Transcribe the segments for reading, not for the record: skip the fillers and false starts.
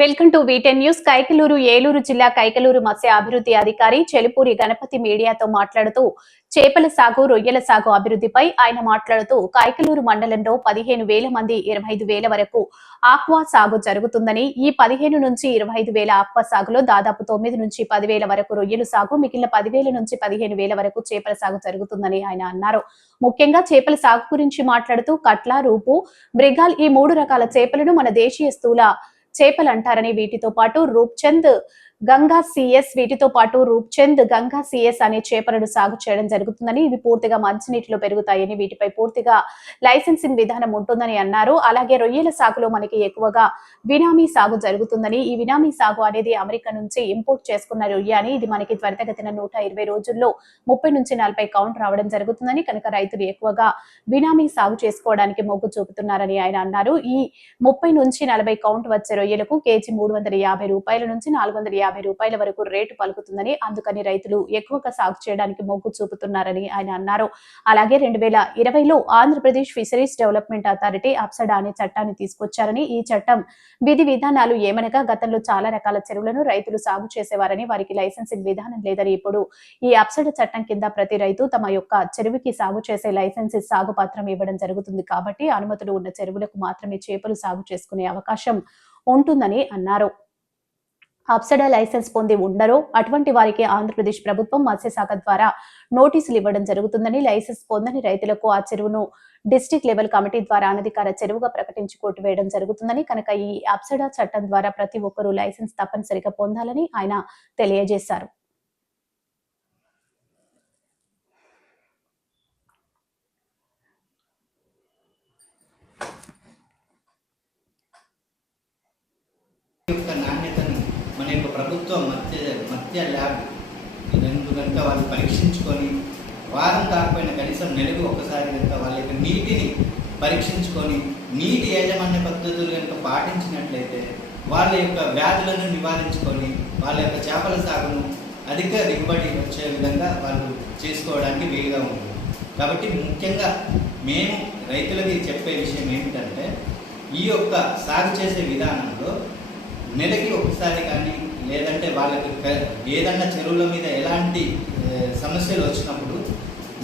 Welcome to వీటెన్ news. Kaikaluru Eluru జిల్లా కైకలూరు మత్స్య అభివృద్ధి అధికారి చెలుపూరి గణపతి మీడియాతో మాట్లాడుతూ చేపల సాగు, రొయ్యల సాగు అభివృద్ధిపై ఆయన మాట్లాడుతూ కైకలూరు మండలంలో 15,000 మంది 25,000 వరకు ఆక్వా సాగు జరుగుతుందని, ఈ 15 నుంచి 25,000 ఆక్వా సాగులో దాదాపు 9 నుంచి 10,000 వరకు రొయ్యలు సాగు, మిగిలిన 10,000 నుంచి 15,000 వరకు చేపల సాగు జరుగుతుందని ఆయన అన్నారు. ముఖ్యంగా చేపల సాగు గురించి మాట్లాడుతూ కట్ల, రూపు, మృగాల్ ఈ 3 రకాల చేపలను మన దేశీయ స్థూల చేపలంటారని, వీటితో పాటు రూప్చంద్, గంగా సిఎస్ అనే చేపలను సాగు చేయడం జరుగుతుందని, ఇవి పూర్తిగా మంచినీటిలో పెరుగుతాయని, వీటిపై పూర్తిగా లైసెన్సింగ్ విధానం ఉంటుందని అన్నారు. అలాగే రొయ్యల సాగులో మనకి ఎక్కువగా బినామీ సాగు జరుగుతుందని, ఈ బినామీ సాగు అనేది అమెరికా నుంచి ఇంపోర్ట్ చేసుకున్న రొయ్య అని, ఇది మనకి త్వరితగతిన 120 రోజుల్లో 30 నుంచి 40 కౌంట్ రావడం జరుగుతుందని, కనుక రైతులు ఎక్కువగా బినామీ సాగు చేసుకోవడానికి మొగ్గు చూపుతున్నారని ఆయన అన్నారు. ఈ 30 నుంచి 40 కౌంట్ వచ్చే రొయ్యలకు కేజీ 350 రూపాయల నుంచి 450 రూపాయల వరకు రేటు పలుకుతుందని, అందుకని రైతులు ఎక్కువగా సాగు చేయడానికి మొగ్గు చూపుతున్నారని ఆయన అన్నారు. అలాగే 2020లో ఆంధ్రప్రదేశ్ ఫిషరీస్ డెవలప్మెంట్ అథారిటీ అప్సడా అనే చట్టాన్ని తీసుకొచ్చారని, ఈ చట్టం విధి విధానాలు ఏమనగా గతంలో చాలా రకాల చెరువులను రైతులు సాగు చేసేవారని, వారికి లైసెన్సింగ్ విధానం లేదని, ఇప్పుడు ఈ అప్సడా చట్టం కింద ప్రతి రైతు తమ యొక్క చెరువుకి సాగు చేసే లైసెన్స్ సాగు పత్రం ఇవ్వడం జరుగుతుంది. కాబట్టి అనుమతులు ఉన్న చెరువులకు మాత్రమే చేపలు సాగు చేసుకునే అవకాశం ఉంటుందని అన్నారు. అప్సడా లైసెన్స్ పొంది ఉండరో అటువంటి వారికి ఆంధ్రప్రదేశ్ ప్రభుత్వం మత్స్యశాఖ ద్వారా నోటీసులు ఇవ్వడం జరుగుతుందని, లైసెన్స్ పొందని రైతులకు ఆ చెరువును డిస్ట్రిక్ట్ లెవెల్ కమిటీ ద్వారా అనధికార చెరువుగా ప్రకటించి కొట్టివేయడం జరుగుతుందని, కనుక ఈ అప్సడా చట్టం ద్వారా ప్రతి ఒక్కరూ లైసెన్స్ తప్పనిసరిగా పొందాలని ఆయన తెలియజేశారు. మన యొక్క ప్రభుత్వం మత్స్య ల్యాబ్ రెండు కనుక వాళ్ళు పరీక్షించుకొని, వారం కాకపోయినా కనీసం నెలకు ఒకసారి కనుక వాళ్ళ యొక్క నీటిని పరీక్షించుకొని నీటి యాజమాన్య పద్ధతులు కనుక పాటించినట్లయితే వాళ్ళ యొక్క వ్యాధులను నివారించుకొని వాళ్ళ యొక్క చేపల సాగును అధిక దిగుబడి వచ్చే విధంగా వాళ్ళు చేసుకోవడానికి వీలుగా ఉంటుంది. కాబట్టి ముఖ్యంగా మేము రైతులకి చెప్పే విషయం ఏమిటంటే, ఈ యొక్క సాగు చేసే విధానంలో నెలకి ఒకసారి కానీ, లేదంటే వాళ్ళకి ఏదన్నా చెరువుల మీద ఎలాంటి సమస్యలు వచ్చినప్పుడు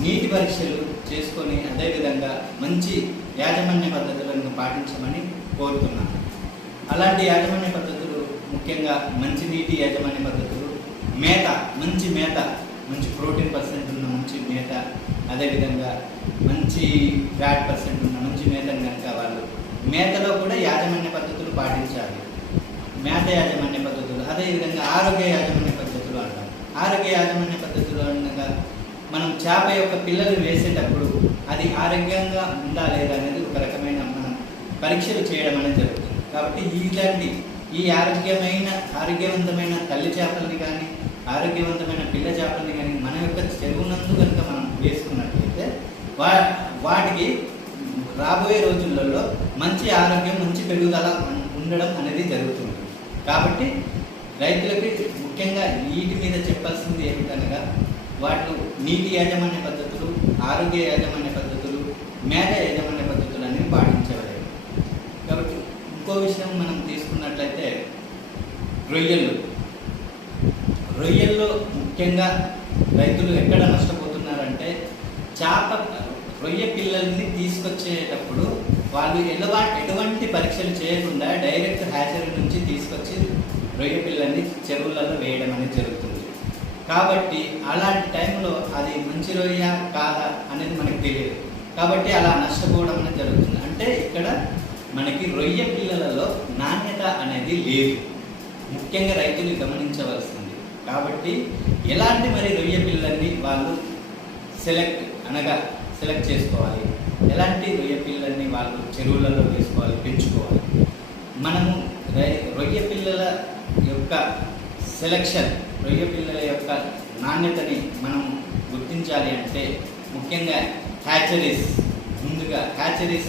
నీటి పరీక్షలు చేసుకొని, అదేవిధంగా మంచి యాజమాన్య పద్ధతులను పాటించమని కోరుతున్నాను. అలాంటి యాజమాన్య పద్ధతులు ముఖ్యంగా మంచి నీటి యాజమాన్య పద్ధతులు, మేత, మంచి ప్రోటీన్ పర్సెంట్ ఉన్న మంచి మేత, అదేవిధంగా మంచి ఫ్యాట్ పర్సెంట్ ఉన్న మంచి మేతను కనుక వాళ్ళు మేతలో కూడా యాజమాన్య పద్ధతులు పాటించాలి. మేత యాజమాన్య పద్ధతులు, అదేవిధంగా ఆరోగ్య యాజమాన్య పద్ధతులు అంటాం. ఆరోగ్య యాజమాన్య పద్ధతులు అనగా మనం చేప యొక్క పిల్లలు వేసేటప్పుడు అది ఆరోగ్యంగా ఉందా లేదా అనేది ఒక రకమైన మనం పరీక్షలు చేయడం అనేది జరుగుతుంది. కాబట్టి ఈ ఆరోగ్యవంతమైన తల్లి చేపలని కానీ, ఆరోగ్యవంతమైన పిల్ల చేపలని కానీ మన యొక్క చెరువునందు కనుక మనం వేసుకున్నట్లయితే వాటికి రాబోయే రోజులలో మంచి ఆరోగ్యం, మంచి పెరుగుదల ఉండడం అనేది జరుగుతుంది. కాబట్టి రైతులకి ముఖ్యంగా వీటి మీద చెప్పాల్సింది ఏమిటనగా, వాటిలో నీటి యాజమాన్య పద్ధతులు, ఆరోగ్య యాజమాన్య పద్ధతులు, మేత యాజమాన్య పద్ధతులు అనేవి పాటించవలేదు. కాబట్టి ఇంకో విషయం మనం తీసుకున్నట్లయితే రొయ్యల్లో ముఖ్యంగా రైతులు ఎక్కడ నష్టపోతున్నారంటే, రొయ్య పిల్లల్ని తీసుకొచ్చేటప్పుడు వాళ్ళు ఎటువంటి పరీక్షలు చేయకుండా డైరెక్ట్ హ్యాచరీ నుంచి తీసుకొచ్చి రొయ్య పిల్లల్ని చెరువులలో వేయడం అనేది జరుగుతుంది. కాబట్టి అలాంటి టైంలో అది మంచి రొయ్య కాదా అనేది మనకు తెలియదు. కాబట్టి అలా నష్టపోవడం అనేది జరుగుతుంది. అంటే ఇక్కడ మనకి రొయ్య పిల్లలలో నాణ్యత అనేది లేదు, ముఖ్యంగా రైతులు గమనించవలసింది. కాబట్టి ఎలాంటి రొయ్య పిల్లల్ని వాళ్ళు సెలెక్ట్ చేసుకోవాలి, ఎలాంటి రొయ్య పిల్లల్ని వాళ్ళు చెరువులలో వేసుకోవాలి, పెంచుకోవాలి. మనము రొయ్య పిల్లల యొక్క రొయ్య పిల్లల యొక్క నాణ్యతని మనం గుర్తించాలి అంటే ముఖ్యంగా హ్యాచరీస్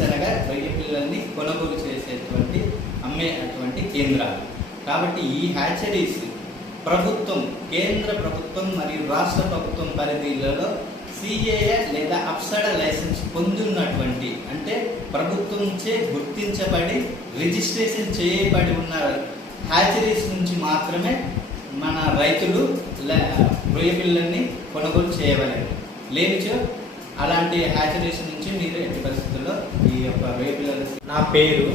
అనగా రొయ్య పిల్లల్ని కొనుగోలు చేసేటువంటి అమ్మేటువంటి కేంద్రాలు. కాబట్టి ఈ హ్యాచరీస్ కేంద్ర ప్రభుత్వం మరియు రాష్ట్ర ప్రభుత్వం పరిధిలో సిఏఏ లేదా అప్సడా లైసెన్స్ పొందున్నటువంటి, అంటే ప్రభుత్వంచే గుర్తించబడి రిజిస్ట్రేషన్ చేయబడి ఉన్న హ్యాచరీస్ నుంచి మాత్రమే మన రైతులు రొయ్య పిల్లల్ని కొనుగోలు చేయవలేదు. లేనిచో అలాంటి హ్యాచరీస్ నుంచి మీరు ఎట్టి పరిస్థితుల్లో ఈ యొక్క రొయ్య పిల్లలు. నా పేరు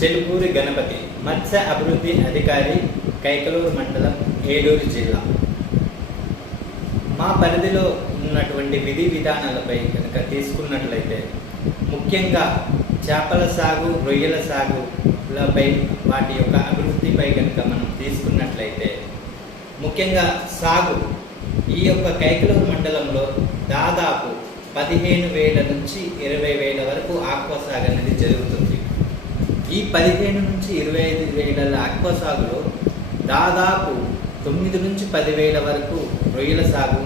చెలుపూరి గణపతి, మత్స్య అభివృద్ధి అధికారి, కైకలూరు మండలం, ఏలూరు జిల్లా. మా పరిధిలో ఉన్నటువంటి విధి విధానాలపై కనుక తీసుకున్నట్లయితే ముఖ్యంగా చేపల సాగు, రొయ్యల సాగులపై వాటి యొక్క అభివృద్ధిపై కనుక మనం తీసుకున్నట్లయితే ముఖ్యంగా సాగు ఈ యొక్క కైకలూరు మండలంలో దాదాపు 15,000 నుంచి 20,000 వరకు ఆక్వా సాగు అనేది జరుగుతుంది. ఈ 15 నుంచి 25,000 ఆక్వా సాగులో దాదాపు 9 నుంచి 10,000 వరకు రొయ్యల సాగు,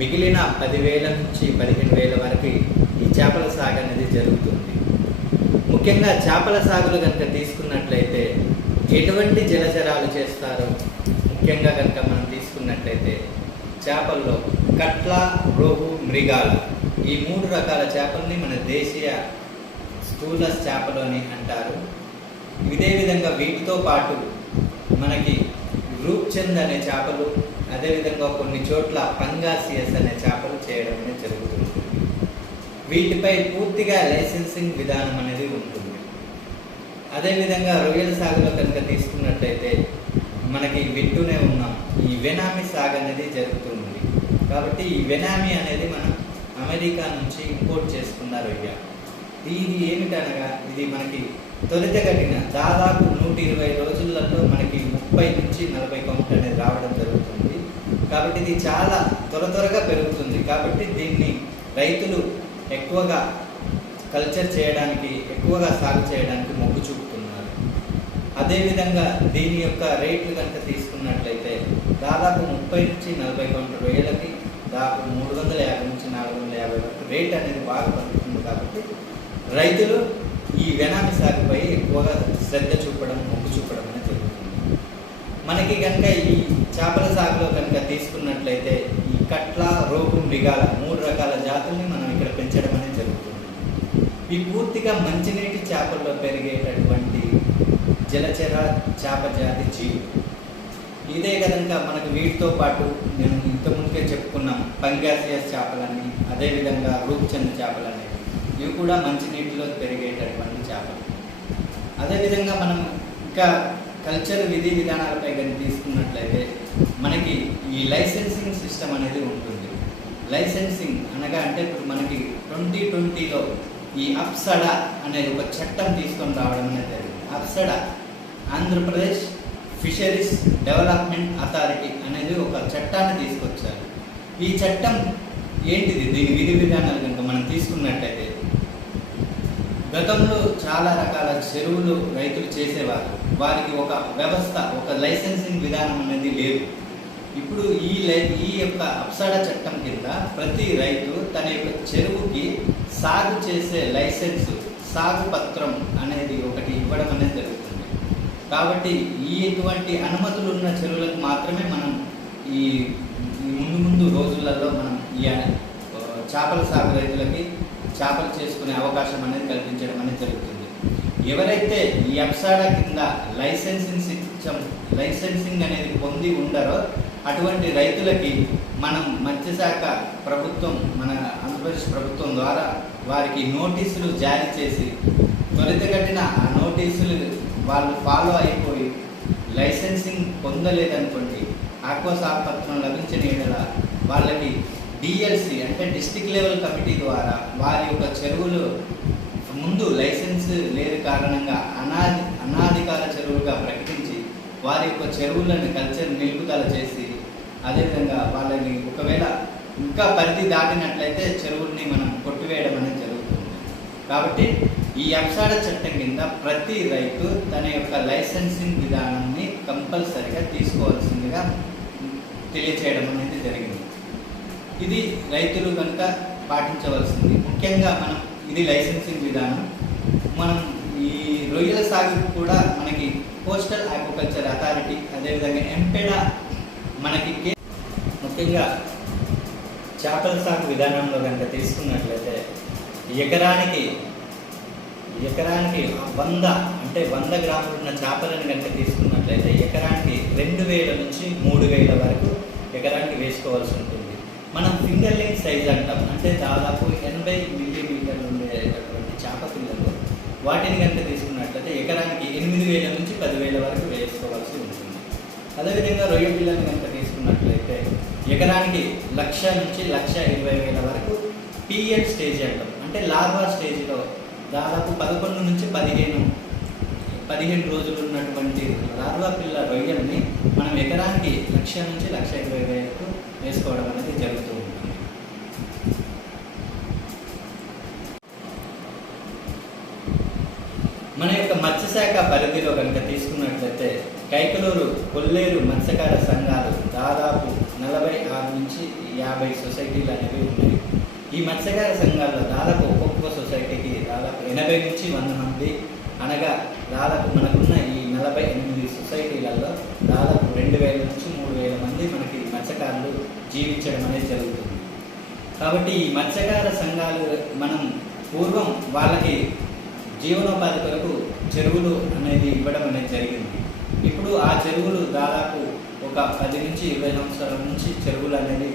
మిగిలిన 10,000 నుంచి 15,000 వరకు ఈ చేపల సాగు అనేది జరుగుతుంది. ముఖ్యంగా చేపల సాగులు కనుక తీసుకున్నట్లయితే ఎటువంటి జలచరాలు చేస్తారో ముఖ్యంగా కనుక మనం తీసుకున్నట్లయితే చేపల్లో కట్ల, రోహు, మృగాల ఈ 3 రకాల చేపల్ని మన దేశీయ స్థూల చేపలు అని అంటారు. ఇదే విధంగా వీటితో పాటు మనకి రూప్చంద్ అనే చేపలు, అదేవిధంగా కొన్ని చోట్ల పంగాసియస్ అనే చేపలు చేయడం అనేది జరుగుతుంది. వీటిపై పూర్తిగా లైసెన్సింగ్ విధానం అనేది ఉంటుంది. అదేవిధంగా రొయ్యల సాగులో కనుక తీసుకున్నట్లయితే మనకి వింటూనే ఉన్నాం, ఈ వెనామీ సాగు అనేది జరుగుతుంది. కాబట్టి ఈ వెనామీ అనేది మనం అమెరికా నుంచి ఇంపోర్ట్ చేసుకున్న రొయ్య. ఇది ఏమిటనగా ఇది మనకి తొలితగలిగిన దాదాపు 120 రోజులలో మనకి 30 నుంచి 40 కౌంట్ అనేది రావడం జరుగుతుంది. కాబట్టి ఇది చాలా త్వరగా పెరుగుతుంది. కాబట్టి దీన్ని రైతులు ఎక్కువగా కల్చర్ చేయడానికి, ఎక్కువగా సాగు చేయడానికి మొగ్గు చూపుతున్నారు. అదేవిధంగా దీని యొక్క రేట్లు కనుక తీసుకున్నట్లయితే దాదాపు 30 నుంచి 40 కౌంట్ రొయ్యలకి దాదాపు 350 నుంచి 450 వరకు రేట్ అనేది బాగా పలుకుతుంది. కాబట్టి రైతులు ఈ వెనామీ సాగుపై ఎక్కువగా శ్రద్ధ చూపడం, మొగ్గు చూపడం అనేది జరుగుతుంది. మనకి కనుక ఈ చేపల సాగులో కనుక తీసుకున్నట్లయితే ఈ కట్ల, రోహు, మృగాల 3 రకాల జాతుల్ని మనం ఇక్కడ పెంచడం అనేది జరుగుతుంది. ఈ పూర్తిగా మంచినీటి చేపల్లో పెరిగేటటువంటి జలచర చేప జాతి జీవి. ఇదే కనుక మనకు వీటితో పాటు నేను ఇంతకుముందుకే చెప్పుకున్నాం పంగాసియస్ చేపలని, అదేవిధంగా రూప్చంద్ చేపలని, ఇవి కూడా మంచినీటిలో పెరిగేటటువంటి చేపలు. అదేవిధంగా మనం ఇంకా కల్చర్ విధి విధానాలపై కానీ తీసుకున్నట్లయితే మనకి ఈ లైసెన్సింగ్ సిస్టమ్ అనేది ఉంటుంది. లైసెన్సింగ్ అనగా అంటే ఇప్పుడు మనకి 2020లో ఈ అప్సడా అనేది ఒక చట్టం తీసుకొని రావడం అనేది జరిగింది. అప్సడా ఆంధ్రప్రదేశ్ ఫిషరీస్ డెవలప్మెంట్ అథారిటీ అనేది ఒక చట్టాన్ని తీసుకొచ్చారు. ఈ చట్టం ఏంటిది? దీని విధి విధానాలు కనుక మనం తీసుకున్నట్టయితే గతంలో చాలా రకాల చెరువులు రైతులు చేసేవారు. వారికి ఒక వ్యవస్థ, ఒక లైసెన్సింగ్ విధానం అనేది లేదు. ఇప్పుడు ఈ యొక్క అప్సడా చట్టం కింద ప్రతి రైతు తన యొక్క చెరువుకి సాగు చేసే లైసెన్స్, సాగు పత్రం అనేది ఒకటి ఇవ్వడం అనేది జరుగుతుంది. కాబట్టి ఇటువంటి అనుమతులు ఉన్న చెరువులకు మాత్రమే మనం ఈ ముందు రోజులలో మనం ఈ చేపల సాగు రైతులకి చేపలు చేసుకునే అవకాశం అనేది కల్పించడం అనేది జరుగుతుంది. ఎవరైతే ఈ అప్సడా కింద లైసెన్సింగ్ అనేది పొంది ఉండరో అటువంటి రైతులకి మనం మత్స్యశాఖ ప్రభుత్వం, మన ఆంధ్రప్రదేశ్ ప్రభుత్వం ద్వారా వారికి నోటీసులు జారీ చేసి త్వరితగతిన ఆ నోటీసులు వాళ్ళు ఫాలో అయిపోయి లైసెన్సింగ్ పొందలేదనుకోండి, ఆక్వా సాగు పత్రం లభించిన యెడల వాళ్ళకి డిఎల్సి అంటే డిస్ట్రిక్ట్ లెవెల్ కమిటీ ద్వారా వారి యొక్క చెరువులు ముందు లైసెన్స్ లేదు కారణంగా అనాధికార చెరువులుగా ప్రకటించి వారి యొక్క చెరువులను కల్చర్ నిలుపుదల చేసి, అదేవిధంగా వాళ్ళని ఒకవేళ ఇంకా పరిధి దాటినట్లయితే చెరువుల్ని మనం కొట్టివేయడం అనేది జరుగుతుంది. కాబట్టి ఈ అప్సడా చట్టం కింద ప్రతి రైతు తన యొక్క లైసెన్సింగ్ విధానాన్ని కంపల్సరిగా తీసుకోవాల్సిందిగా తెలియచేయడం అనేది జరిగింది. ఇది రైతులు కనుక పాటించవలసింది. ముఖ్యంగా మనం ఇది లైసెన్సింగ్ విధానం. మనం ఈ రొయ్యల సాగు కూడా మనకి కోస్టల్ ఆక్వాకల్చర్ అథారిటీ, అదేవిధంగా ఎంపెడా మనకి ముఖ్యంగా చేపల సాగు విధానంలో కనుక తీసుకున్నట్లయితే ఎకరానికి 100 అంటే 100 గ్రాములు ఉన్న చేపలను కనుక తీసుకున్నట్లయితే ఎకరానికి 2000 నుంచి 3000 వరకు ఎకరానికి వేసుకోవాల్సి ఉంటుంది. మనం ఫింగర్లింగ్ సైజ్ అంటాం, అంటే దాదాపు 80 మిల్లీమీటర్లు ఉండేటటువంటి చేప పిల్లలు వాటిని కనుక తీసుకున్నట్లయితే ఎకరానికి 8000 నుంచి 10,000 వరకు వేసుకోవాల్సి ఉంటుంది. అదేవిధంగా రొయ్య పిల్లల్ని కనుక తీసుకున్నట్లయితే ఎకరానికి 1,00,000 నుంచి 1,20,000 వరకు పిఎల్ స్టేజ్ అంటాం, అంటే లార్వా స్టేజ్లో దాదాపు 11 నుంచి 15 రోజులు ఉన్నటువంటి లార్వా పిల్ల రొయ్యల్ని మనం ఎకరానికి 1,00,000 నుంచి 1,20,000 వరకు వేసుకోవడం అనేది జరుగుతూ ఉంటుంది. మన యొక్క మత్స్యశాఖ పరిధిలో కనుక తీసుకున్నట్లయితే కైకలూరు, కొల్లేరు మత్స్యకార సంఘాలు దాదాపు 46 నుంచి 50 సొసైటీలు అనేవి ఉన్నాయి. ఈ మత్స్యకార సంఘాల్లో దాదాపు ఒక్కొక్క సొసైటీకి దాదాపు 80 నుంచి 100 మంది, అనగా దాదాపు మనకున్న ఈ 48 సొసైటీలలో దాదాపు 2,000 నుంచి 3,000 మంది మనకి మత్స్యకారులు జీవించడం అనేది జరుగుతుంది. కాబట్టి ఈ మత్స్యకార సంఘాలు మనం పూర్వం వాళ్ళకి జీవనోపాధి కొరకు చెరువులు అనేది ఇవ్వడం అనేది జరిగింది. ఇప్పుడు ఆ చెరువులు దాదాపు ఒక 10 నుంచి 20 సంవత్సరాల నుంచి చెరువులు అనేది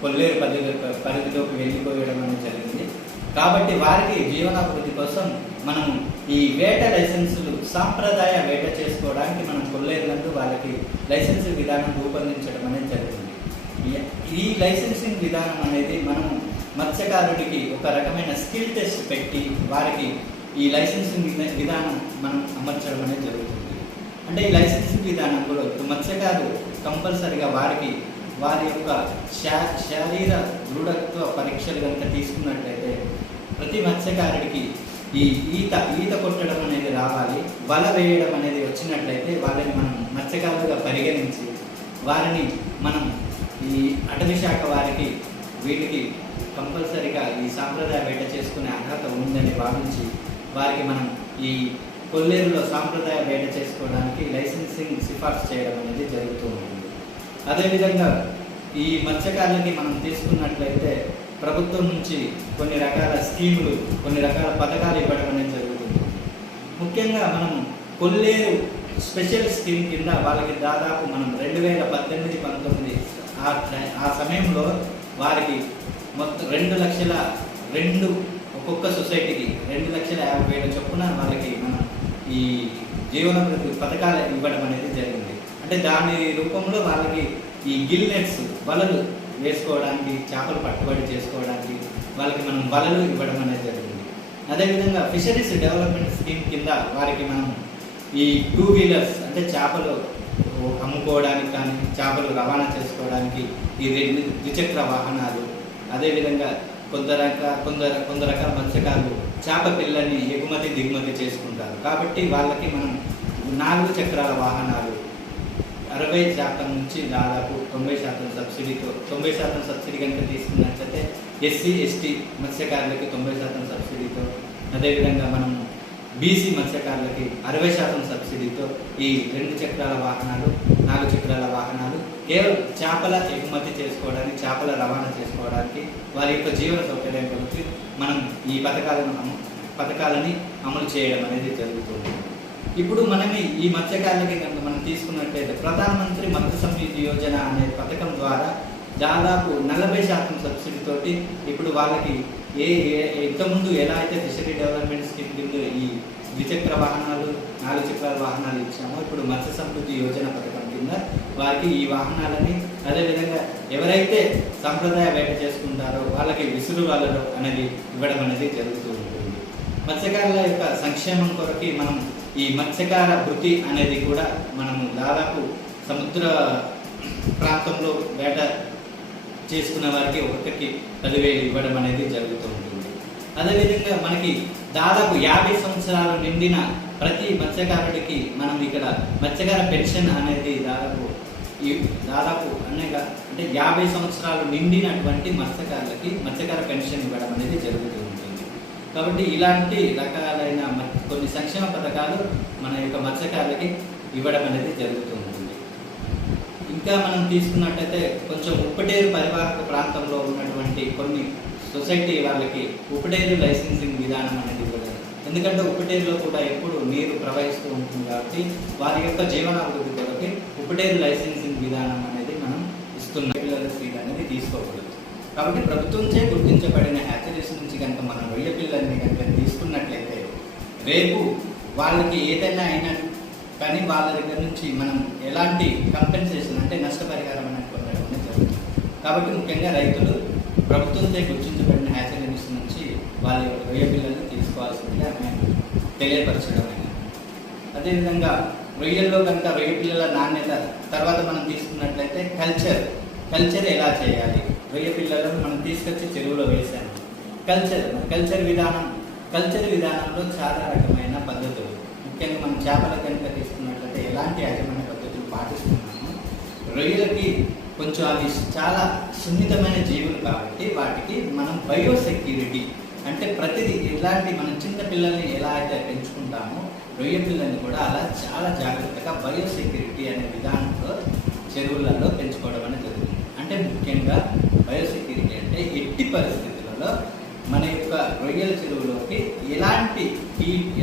కొల్లేరు పరిధిలోకి వెళ్ళిపోయడం అనేది జరిగింది. కాబట్టి వారికి జీవనాభివృద్ధి కోసం మనం ఈ వేట లైసెన్సులు, సాంప్రదాయ వేట చేసుకోవడానికి మనం కొల్లేరులందు వాళ్ళకి లైసెన్సింగ్ విధానం రూపొందించడం అనేది జరిగింది. ఈ లైసెన్సింగ్ విధానం అనేది మనం మత్స్యకారుడికి ఒక రకమైన స్కిల్ టెస్ట్ పెట్టి వారికి ఈ లైసెన్సింగ్ విధానం మనం అమర్చడం అనేది జరుగుతుంది. అంటే ఈ లైసెన్సింగ్ విధానంలో మత్స్యకారు కంపల్సరిగా వారి యొక్క శారీర దృఢత్వ పరీక్షలు కనుక తీసుకున్నట్లయితే ప్రతి మత్స్యకారుడికి ఈ ఈత కొట్టడం అనేది రావాలి, వల వేయడం అనేది వచ్చినట్లయితే వాళ్ళని మనం మత్స్యకారులుగా పరిగణించి వారిని మనం ఈ అటవీ శాఖ వీటికి కంపల్సరిగా ఈ సాంప్రదాయ వేట చేసుకునే అర్హత ఉందని భావించి వారికి మనం ఈ కొల్లేరులో సాంప్రదాయ వేట చేసుకోవడానికి లైసెన్సింగ్ సిఫార్సు చేయడం అనేది జరుగుతూ ఉంటుంది. అదేవిధంగా ఈ మత్స్యకారులకి మనం తీసుకున్నట్లయితే ప్రభుత్వం నుంచి కొన్ని రకాల స్కీములు, కొన్ని రకాల పథకాలు ఇవ్వడం అనేది జరుగుతుంది. ముఖ్యంగా మనం కొల్లేరు స్పెషల్ స్కీమ్ కింద వాళ్ళకి దాదాపు మనం 2018-19 ఆ సమయంలో వారికి మొత్తం 2,02,000 ఒక్కొక్క సొసైటీకి 2,50,000 చొప్పున వాళ్ళకి మనం ఈ జీవనోపాధి పథకాలు ఇవ్వడం అనేది జరిగింది. అంటే దాని రూపంలో వాళ్ళకి ఈ గిల్ నెట్స్, వలలు వేసుకోవడానికి, చేపలు పట్టుబడి చేసుకోవడానికి వాళ్ళకి మనం వలలు ఇవ్వడం అనేది జరిగింది. అదేవిధంగా ఫిషరీస్ డెవలప్మెంట్ స్కీమ్ కింద వారికి మనం ఈ 2 వీలర్స్, అంటే చేపలు అమ్ముకోవడానికి కానీ చేపలు రవాణా చేసుకోవడానికి ఈ 2 ద్విచక్ర వాహనాలు, అదేవిధంగా కొంత రకాల మత్స్యకారులు చేప పిల్లల్ని ఎగుమతి దిగుమతి చేసుకుంటారు. కాబట్టి వాళ్ళకి మనం 4 చక్రాల వాహనాలు 60% నుంచి దాదాపు 90% సబ్సిడీతో, 90% సబ్సిడీ కనుక తీసుకున్నట్లయితే ఎస్సీ ఎస్టీ మత్స్యకారులకి 90% సబ్సిడీతో, అదేవిధంగా మనం బీసీ మత్స్యకారులకి 60% సబ్సిడీతో ఈ 2 చక్రాల వాహనాలు, 4 చక్రాల వాహనాలు కేవలం చేపల ఎగుమతి చేసుకోవడానికి, చేపల రవాణా చేసుకోవడానికి, వారి యొక్క జీవన సౌకర్యం కొరకు మనం ఈ పథకాలని అమలు చేయడం అనేది జరుగుతుంది. ఇప్పుడు మనం ఈ మత్స్యకారులకి కనుక మనం తీసుకున్నట్లయితే ప్రధానమంత్రి మత్స్య సమృద్ధి యోజన అనే పథకం ద్వారా దాదాపు 40% సబ్సిడీతోటి ఇప్పుడు వాళ్ళకి ఇంతకుముందు ఎలా అయితే ఫిషరీ డెవలప్మెంట్ స్కీమ్ కింద ఈ ద్విచక్ర వాహనాలు, 4 చక్రాల వాహనాలు ఇచ్చామో, ఇప్పుడు మత్స్య సమృద్ధి యోజన పథకం కింద వారికి ఈ వాహనాలని, అదేవిధంగా ఎవరైతే సాంప్రదాయ వేట చేసుకుంటారో వాళ్ళకి విసురు వలలు అనేది ఇవ్వడం అనేది జరుగుతూ ఉంటుంది. మత్స్యకారుల యొక్క సంక్షేమం కొరకు మనం ఈ మత్స్యకార వృత్తి అనేది కూడా మనము దాదాపు సముద్ర ప్రాంతంలో వేట చేసుకున్న వారికి ఒక్కొక్కరికి 10,000 ఇవ్వడం అనేది జరుగుతూ ఉంటుంది. అదేవిధంగా మనకి దాదాపు 50 సంవత్సరాలు నిండిన ప్రతి మత్స్యకారుడికి మనం ఇక్కడ మత్స్యకార పెన్షన్ అనేది దాదాపు అంటే 50 సంవత్సరాలు నిండినటువంటి మత్స్యకారులకి మత్స్యకార పెన్షన్ ఇవ్వడం అనేది జరుగుతూ ఉంటుంది. కాబట్టి ఇలాంటి రకాలైన కొన్ని సంక్షేమ పథకాలు మన యొక్క మత్స్యకారులకి ఇవ్వడం అనేది జరుగుతూ ఉంటుంది. ఇంకా మనం తీసుకున్నట్టయితే కొంచెం ఉప్పటేరు పరివాహక ప్రాంతంలో ఉన్నటువంటి కొన్ని సొసైటీ వాళ్ళకి ఉప్పటేరు లైసెన్సింగ్ విధానం అనేది ఇవ్వడం. ఎందుకంటే ఉప్పుటేరులో కూడా ఎప్పుడు నీరు ప్రవహిస్తూ ఉంటుంది కాబట్టి వారి యొక్క జీవనాభివృద్ధి కొరకు ఉప్పుటేరు లైసెన్సింగ్ విధానం అనేది మనం ఇస్తున్న పిల్లల సీడ్ అనేది తీసుకోకూడదు. కాబట్టి ప్రభుత్వంచే గుర్తించబడిన హ్యాచరీస్ నుంచి కనుక మనం రొయ్య పిల్లల్ని కనుక తీసుకున్నట్లయితే రేపు వాళ్ళకి ఏదైనా అయినా కానీ వాళ్ళ దగ్గర నుంచి మనం ఎలాంటి కంపెన్సేషన్ అంటే నష్టపరిహారం అనేది పొందడం అనేది జరుగుతుంది. కాబట్టి ముఖ్యంగా రైతులు ప్రభుత్వంతో గుర్తించబడిన హ్యాచరీస్ నుంచి వాళ్ళ రొయ్య పిల్లల్ని తీసుకోవాల్సిందిగా మేము తెలియపరచడం అనేది. అదేవిధంగా రొయ్యల్లో కనుక రొయ్య పిల్లల నాణ్యత తర్వాత మనం తీసుకున్నట్లయితే కల్చర్ ఎలా చేయాలి, రొయ్య పిల్లలను మనం తీసుకొచ్చి చెరువులో వేసాము. కల్చర్ విధానంలో చాలా రకమైన పద్ధతులు, ముఖ్యంగా మనం చేపల కనుక తీసుకున్నట్లయితే ఎలాంటి యాజమాన్య పద్ధతులు పాటిస్తున్నాము. రొయ్యలకి కొంచెం అవి చాలా సున్నితమైన జీవులు కాబట్టి వాటికి మనం బయోసెక్యూరిటీ అంటే ప్రతిదీ ఎలాంటి మనం చిన్న పిల్లల్ని ఎలా అయితే పెంచుకుంటామో రొయ్య పిల్లల్ని కూడా అలా చాలా జాగ్రత్తగా బయోసెక్యూరిటీ అనే విధానంలో చెరువులలో పెంచుకోవడం అనేది జరుగుతుంది. అంటే ముఖ్యంగా బయోసెక్యూరిటీ అంటే ఎట్టి పరిస్థితులలో మన యొక్క రొయ్యల చెరువులోకి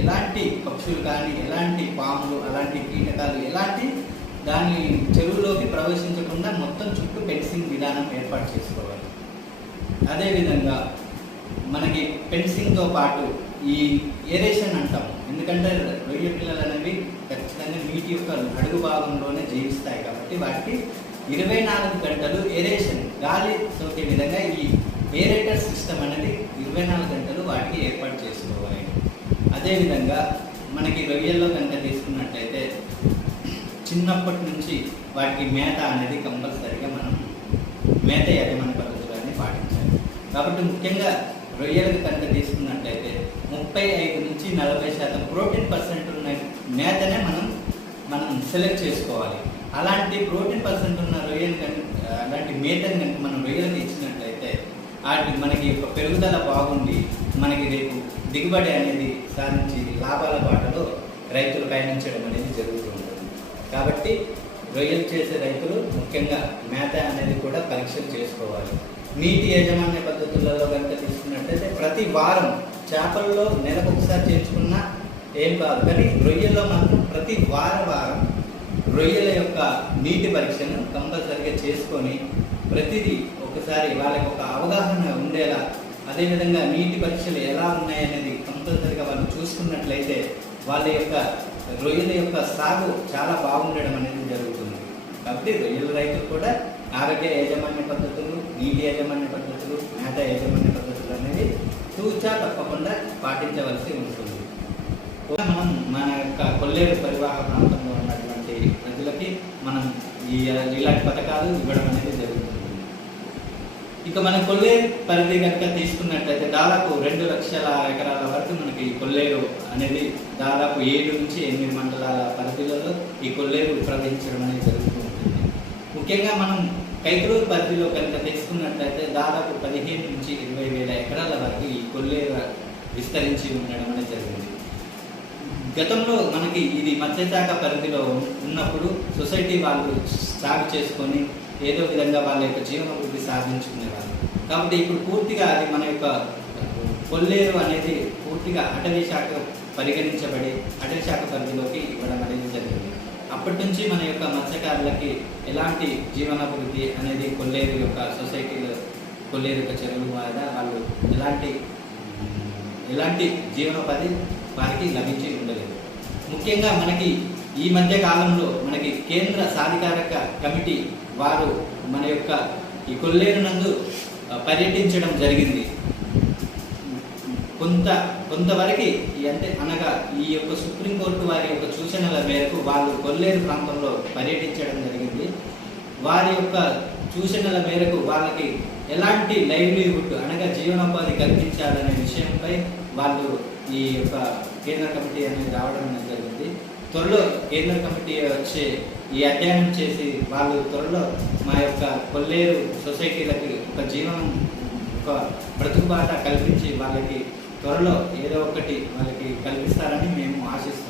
ఎలాంటి పక్షులు కానీ ఎలాంటి పాములు అలాంటి కీటకాలు ఎలాంటి దాని చెరువులోకి ప్రవేశించకుండా మొత్తం చుట్టూ ఫెన్సింగ్ విధానం ఏర్పాటు చేసుకోవాలి. అదేవిధంగా మనకి ఫెన్సింగ్తో పాటు ఈ ఏరేషన్ అంటాం. ఎందుకంటే రొయ్య పిల్లలు అనేవి ఖచ్చితంగా నీటి యొక్క అడుగు భాగంలోనే జీవిస్తాయి కాబట్టి వాటికి 24 గంటలు ఏరేషన్ గాలి సోకే విధంగా ఈ ఏరేటర్ సిస్టమ్ అనేది 24 గంటలు వాటికి ఏర్పాటు చేసుకోవాలి. అదేవిధంగా మనకి రొయ్యల్లో కనుక తీసుకున్నట్లయితే చిన్నప్పటి నుంచి వాటికి మేత అనేది కంపల్సరీగా మనం మేత యాజమాన్య పద్ధతులన్నీ పాటించాలి. కాబట్టి ముఖ్యంగా రొయ్యలకు కనుక తీసుకున్నట్లయితే 35 నుంచి 40% ప్రోటీన్ % ఉన్న మేతనే మనం సెలెక్ట్ చేసుకోవాలి. అలాంటి ప్రోటీన్ % ఉన్న రొయ్యలు అలాంటి మేతని కనుక మనం రొయ్యలకు ఇచ్చినట్లయితే మనకి ఒక పెరుగుదల బాగుండి మనకి రేపు దిగుబడి అనేది సాధించి లాభాల బాటలో రైతులు పయనించడం అనేది జరుగుతూ ఉంటుంది. కాబట్టి రొయ్యలు చేసే రైతులు ముఖ్యంగా మేత అనేది కూడా పరీక్షలు చేసుకోవాలి. నీటి యాజమాన్య పద్ధతులలో కనుక తీసుకున్నట్లయితే ప్రతి వారం చేపల్లో నెలకు ఒకసారి చేర్చుకున్నా ఏం కాదు, కానీ రొయ్యల్లో మాత్రం ప్రతి వారం రొయ్యల యొక్క నీటి పరీక్షను కంపల్సరిగా చేసుకొని ప్రతిదీ ఒకసారి వాళ్ళకి ఒక అవగాహన ఉండేలా, అదేవిధంగా నీటి పరీక్షలు ఎలా ఉన్నాయనేది కంపల్సరిగా వాళ్ళు చూసుకున్నట్లయితే వాళ్ళ యొక్క రొయ్యల యొక్క సాగు చాలా బాగుండడం అనేది జరుగుతుంది. కాబట్టి రొయ్యల రైతులు కూడా ఆరోగ్య యాజమాన్య పద్ధతులు, నీటి యాజమాన్య పద్ధతులు, మేత యాజమాన్య పద్ధతులు అనేది తూచా తప్పకుండా పాటించవలసి ఉంటుంది. మనం మన యొక్క కొల్లేరు పరివాహక ప్రాంతంలో ఉన్నటువంటి ప్రజలకి మనం ఇలాంటి పథకాలు ఇవ్వడం అనేది జరుగుతుంది. ఇక మన కొల్లేరు పరిధి కనుక తీసుకున్నట్లయితే దాదాపు 2 లక్షల ఎకరాల వరకు మనకి కొల్లేరు అనేది దాదాపు 7 నుంచి 8 మండలాల పరిధిలలో ఈ కొల్లేరు ప్రవహించడం అనేది జరుగుతూ ఉంటుంది. ముఖ్యంగా మనం కైకలూరు పరిధిలో కనుక తీసుకున్నట్లయితే దాదాపు 15 నుంచి 20 వేల ఎకరాల వరకు ఈ కొల్లేరు విస్తరించి ఉండడం అనేది జరిగింది. గతంలో మనకి ఇది మత్స్యశాఖ పరిధిలో ఉన్నప్పుడు సొసైటీ వాళ్ళు సాగు చేసుకొని ఏదో విధంగా వాళ్ళ యొక్క జీవనాభివృద్ధి సాధించుకునేవారు. కాబట్టి ఇప్పుడు పూర్తిగా అది మన యొక్క కొల్లేరు అనేది పూర్తిగా అటవీ శాఖ పరిగణించబడి అటవీ శాఖ పరిధిలోకి ఇవ్వడం అనేది జరిగింది. అప్పటి నుంచి మన యొక్క మత్స్యకారులకి ఎలాంటి జీవనాభివృద్ధి అనేది కొల్లేరు యొక్క సొసైటీలో కొల్లేరు యొక్క చెరువుల ద్వారా వాళ్ళు ఎలాంటి జీవనోపాధి వారికి లభించి ఉండలేదు. ముఖ్యంగా మనకి ఈ మధ్య కాలంలో మనకి కేంద్ర సాధికారక కమిటీ వారు మన యొక్క ఈ కొల్లేరు నందు పర్యటించడం జరిగింది. కొంతవరకు అనగా ఈ యొక్క సుప్రీంకోర్టు వారి యొక్క సూచనల మేరకు వాళ్ళు కొల్లేరు ప్రాంతంలో పర్యటించడం జరిగింది. వారి యొక్క సూచనల మేరకు వాళ్ళకి ఎలాంటి లైవ్లీహుడ్ అనగా జీవనోపాధి కల్పించాలనే విషయంపై వాళ్ళు ఈ యొక్క కేంద్ర కమిటీ అనేది రావడం అనేది జరిగింది. త్వరలో కేంద్ర కమిటీ వచ్చి ఈ అధ్యయనం చేసి వాళ్ళు త్వరలో మా యొక్క కొల్లేరు సొసైటీలకి ఒక బ్రతుకుబాట కల్పించి వాళ్ళకి త్వరలో ఏదో ఒకటి వాళ్ళకి కల్పిస్తారని మేము ఆశిస్తున్నాం.